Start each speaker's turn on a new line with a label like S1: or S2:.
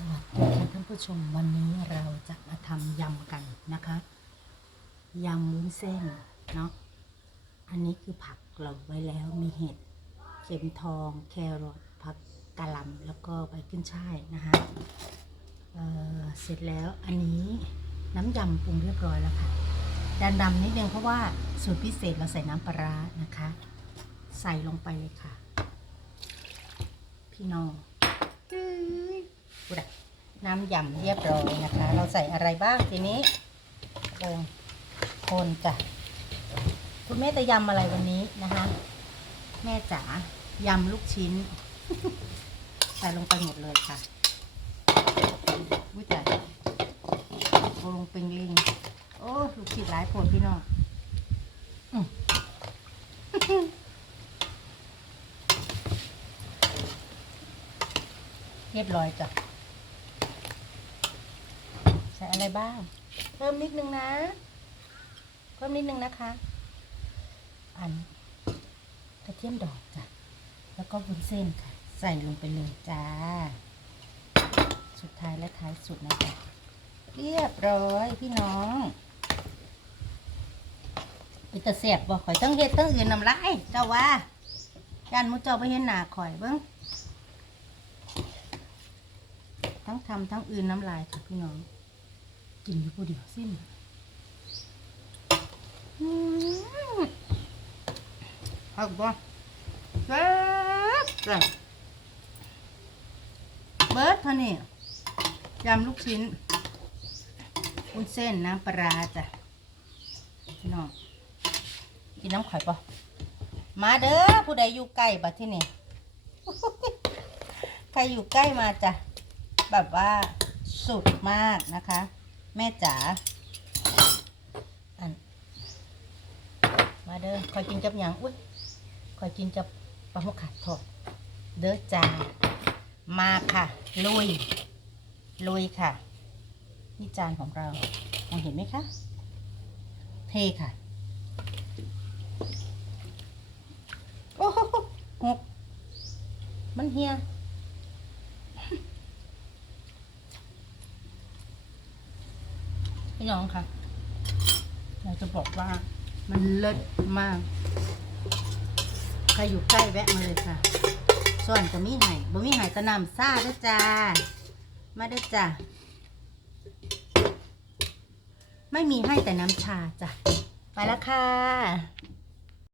S1: สวัสดีค่ะท่านผู้ชมวันนี้เราจะมาทำยำกันนะคะยำวุ้นเส้นเนาะอันนี้คือผักเราไว้แล้วมีเห็ดเข็มทอง แครอทผักกะหล่ำแล้วก็ใบขึ้นช่ายนะคะเเสร็จแล้วอันนี้น้ำยำปรุงเรียบร้อยแล้วค่ะดานดำนิดนึงเพราะว่าสูตรพิเศษเราใส่น้ำปลานะคะ ใส่ลงไปเลยค่ะ พี่น้อง น้ำยำเรียบร้อยนะคะ เราใส่อะไรบ้างทีนี้ลงคนจ้ะคุณแม่จะยำอะไรวันนี้นะคะ แม่จ๋ายำลูกชิ้น ใส่ลงไปหมดเลยค่ะวุ้ยจ้ะโอลงเป็นลิงโอ้ลูกชิ้นหลายโผดพี่น้องเรียบร้อยจ้ะ ใส่อะไรบ้าง เพิ่มนิดนึงนะ เพิ่มนิดนึงนะคะ อันกระเทียมดอกจ้ะ แล้วก็วุ้นเส้นค่ะ ใส่ลงไปเลยจ้า สุดท้ายและท้ายสุดนะจ๊ะเรียบร้อยพี่น้องไปตะเสียบบ่ข่อยต้องเฮ็ดต้องอื่นนำลายเจ้าว่าย่านมุเจ้าไปเห็นหนาข่อยเบิ้งทั้งทำทั้งอื่นน้ำลายค่ะพี่น้อง กินอยู่ผู้เดียวสิ้นเอาบ่แซ่บจ้ะเบิร์ดเท่านี้ยำลูกชิ้นวุ้นเส้นน้ำปลาร้าจ้ะพี่น้องกินน้ำข่อยปะมาเด้อผู้ใดอยู่ใกล้บัดที่นี่ใครอยู่ใกล้มาจ้ะแบบว่าสุดมากนะคะ แม่จ๋าอันมาเด้อคอยกินกับหยังอุ้ยคอยกินกับปลาหมึกขาดทอดเด้อจ้ามาค่ะ ลุย ลุยค่ะ นี่จานของเรามองเห็นไหมคะเทค่ะโอ้โหหกมันเฮีย พี่น้องค่ะอยากจะบอกว่ามันเลิศมาก ใครอยู่ใกล้แวะมาเลยค่ะ ส่วนจะมีไห่บ่มีไห่ตะนำซ่าด้วยจ้า มาด้วยจ้า ไม่มีให้แต่น้ำชาจ้ะ ไปแล้วค่ะ